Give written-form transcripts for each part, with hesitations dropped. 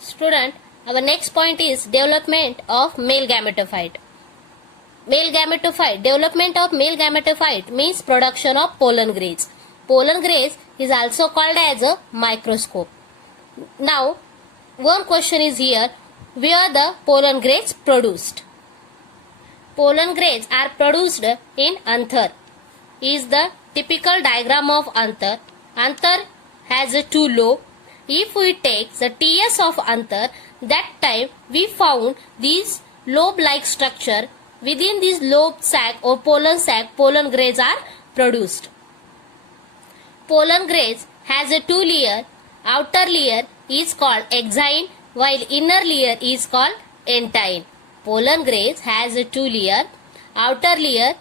Student, our next point is development of male gametophyte. Development of male gametophyte means production of pollen grains. Pollen grains is also called as a microscope. Now, one question is here, where the pollen grains produced? Pollen grains are produced in anther. Is the typical diagram of anther. Anther has two lobes. If we take the TS of anther, that time we found this lobe-like structure. Within this lobe sac or pollen sac, pollen grains are produced. Pollen grains has a two layer. Outer layer is called exine, while inner layer is called entine. Pollen grains has a two layer. Outer layer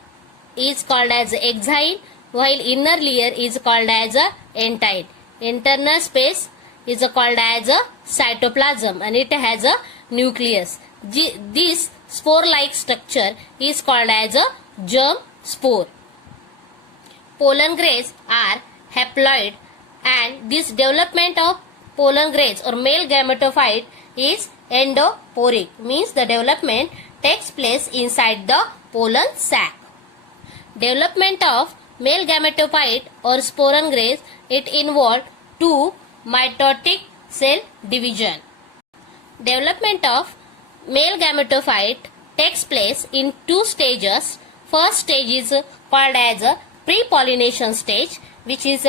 is called as exine, while inner layer is called as a entine. Internal space is called as a cytoplasm and it has a nucleus. This spore-like structure is called as a germ spore. Pollen grains are haploid, and this development of pollen grains or male gametophyte is endoporic, means the development takes place inside the pollen sac. Development of male gametophyte or sporon grains, it involves two mitotic cell division. Development of male gametophyte takes place in two stages. First stage is called as a pre-pollination stage, which is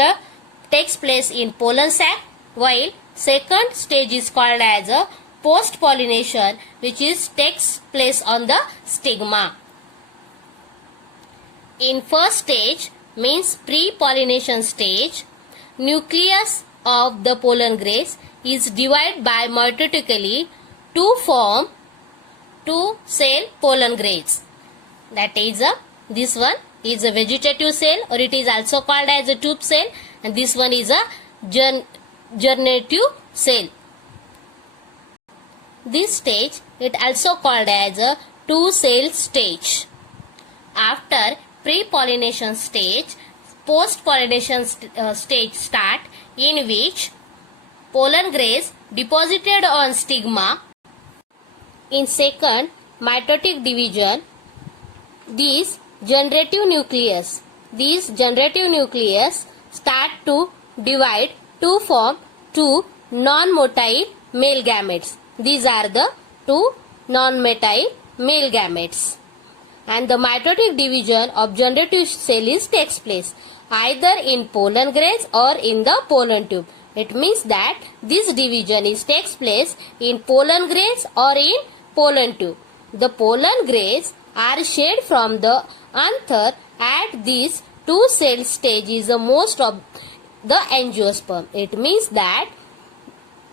takes place in pollen sac, while second stage is called as a post-pollination, which is takes place on the stigma. In first stage means pre-pollination stage, nucleus of the pollen grains is divided by mitotically to form two cell pollen grains. That is this one is a vegetative cell, or it is also called as a tube cell, and this one is a germinative cell. This stage it also called as a two cell stage. After pre-pollination stage, post-pollination stage start, in which pollen grains deposited on stigma. In second mitotic division, this generative nucleus start to divide to form two non-motile male gametes. These are the two non-motile male gametes. And the mitotic division of generative cell takes place either in pollen grains or in the pollen tube. It means that this division takes place in pollen grains or in pollen tube. The pollen grains are shed from the anther at this two cell stage is the most of the angiosperm. It means that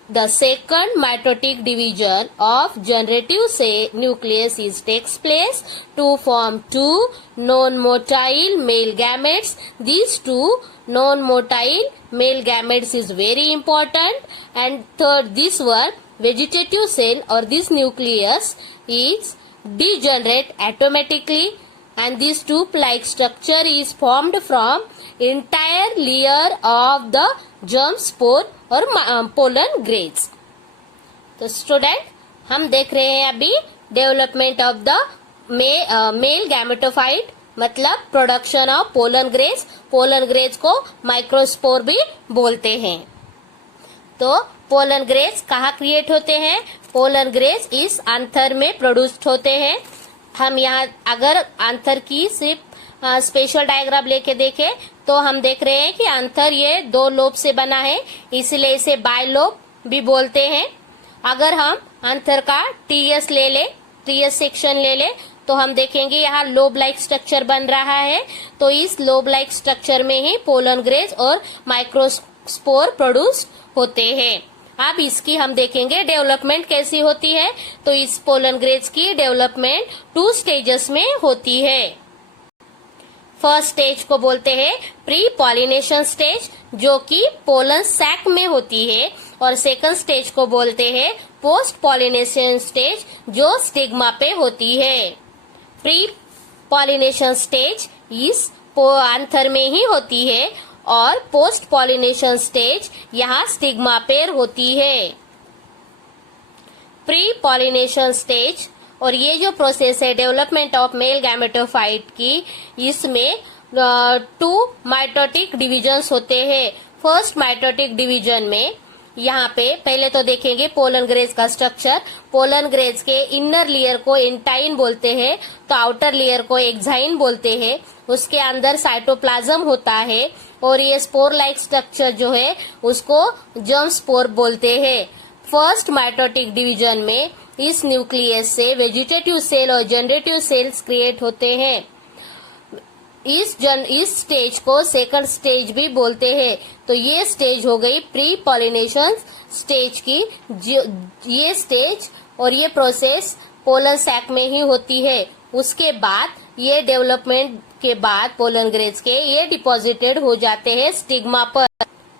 the second mitotic division of generative cell nucleus takes place to form two non-motile male gametes. These two non-motile male gametes is very important. And third, this one vegetative cell or this nucleus is degenerate automatically, and this tube-like structure is formed from entire layer of the germ spore और pollen grains. तो student हम देख रहे हैं अभी development of the male gametophyte, मतलब production of pollen grains. Pollen grains को microspore भी बोलते हैं. तो पोलन ग्रेन्स कहाँ क्रिएट होते हैं? पोलन ग्रेन्स इस आंथर में प्रोड्यूस्ड होते हैं. हम यहाँ अगर आंथर की सिर्फ स्पेशल डायग्राम लेके देखें तो हम देख रहे हैं कि आंथर ये दो लोब से बना है, इसलिए इसे बायलोब भी बोलते हैं. अगर हम आंथर का टीएस ले ले, टीएस सेक्शन ले ले, तो हम देखेंगे यहाँ लोब लाइक स्ट्रक्चर बन रहा है. तो इस लोब लाइक स्ट्रक्चर में ही पोलन ग्रेन्स और माइक्रोस्पोर प्रोड्यूस होते हैं. अब इसकी हम देखेंगे डेवलपमेंट कैसी होती है. तो इस पोलन ग्रेन्स की डेवलपमेंट टू स्टेजेस में होती है. फर्स्ट स्टेज को बोलते हैं प्री पॉलिनेशन स्टेज, जो कि पोलन सैक में होती है, और सेकंड स्टेज को बोलते हैं पोस्ट पॉलिनेशन स्टेज, जो स्टिग्मा पे होती है. प्री पॉलिनेशन स्टेज इस आंथर में ही होती है और पोस्ट पॉलिनेशन स्टेज यहाँ स्टिग्मा पेर होती है. Pre pollination stage. और ये जो प्रोसेस है डेवलपमेंट ऑफ मेल गैमेटोफाइट की, इसमें 2 माइटोटिक डिविजन्स होते हैं। फर्स्ट माइटोटिक डिवीजन में यहाँ पे पहले तो देखेंगे पोलन ग्रेज का स्ट्रक्चर। पोलन ग्रेज के इनर लेयर को एंटाइन बोलते हैं, तो आउटर लेयर को एक्साइन बोलते हैं। उसके अंदर साइटोप्लाज्म होता है और ये स्पोर लाइक स्ट्रक्चर जो है उसको जर्म स्पोर बोलते हैं। फर्स्ट माइटोटिक डिवीजन में इस न्यूक्लियस से वेजिटेटिव सेल और जनरेटिव सेल्स क्रिएट होते हैं। इस स्टेज को सेकंड स्टेज भी बोलते हैं। तो ये स्टेज हो गई प्री पॉलिनेशन स्टेज की। ये स्टेज और ये प्रोसेस पोलन सैक में ही होती है। उसके बाद ये डेवलपमेंट के बाद पोलन ग्रेज के ये डिपॉजिटेड हो जाते हैं स्टिग्मा पर।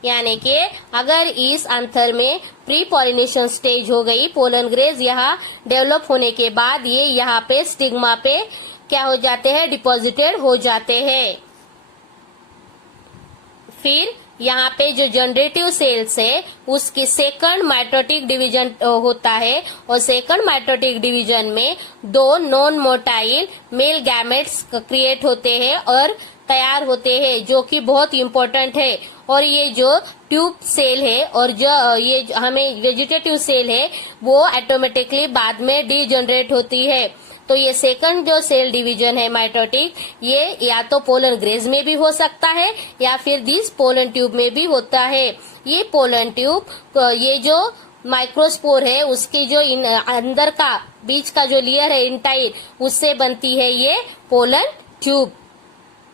यानी कि अगर इस अंतर में प्री पॉलिनेशन स्टेज हो गई, पोलन ग्रेज यहाँ डेवलप होने के बाद ये यहाँ पे स्टिग्मा पे क्या हो जाते हैं, डिपॉजिटेड हो जाते हैं। फिर यहाँ पे जो जनरेटिव सेल्स है उसकी सेकंड माइटोटिक डिवीजन होता है और सेकंड माइटोटिक डिवीजन में 2 non motile male gametes create होते हैं और तैयार होते हैं, जो कि बहुत इम्पोर्टेंट है। और ये जो ट्यूब सेल है और जो ये हमें वेजिटेटिव सेल है वो ऑटोमेटिकली बाद में डीजनरेट होती है। तो ये सेकंड जो सेल डिवीजन है माइटोटिक, ये या तो पोलन ग्रेज में भी हो सकता है या फिर दिस पोलन ट्यूब में भी होता है। ये पोलन ट्यूब, ये जो माइक्रोस्पोर है उसकी जो अंदर का बीच का जो लेयर है इंटाइन, उससे बनती है ये पोलन ट्यूब।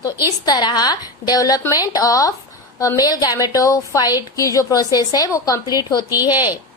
तो इस तरह डेवलपमेंट ऑफ मेल गैमेटोफाइट की जो प्रोसेस है वो कंप्लीट होती है।